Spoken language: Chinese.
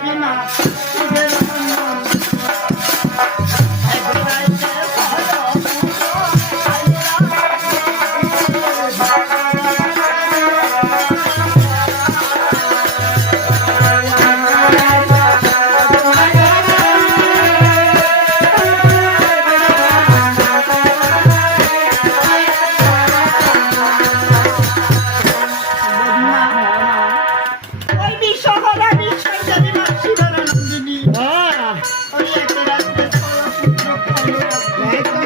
在哪？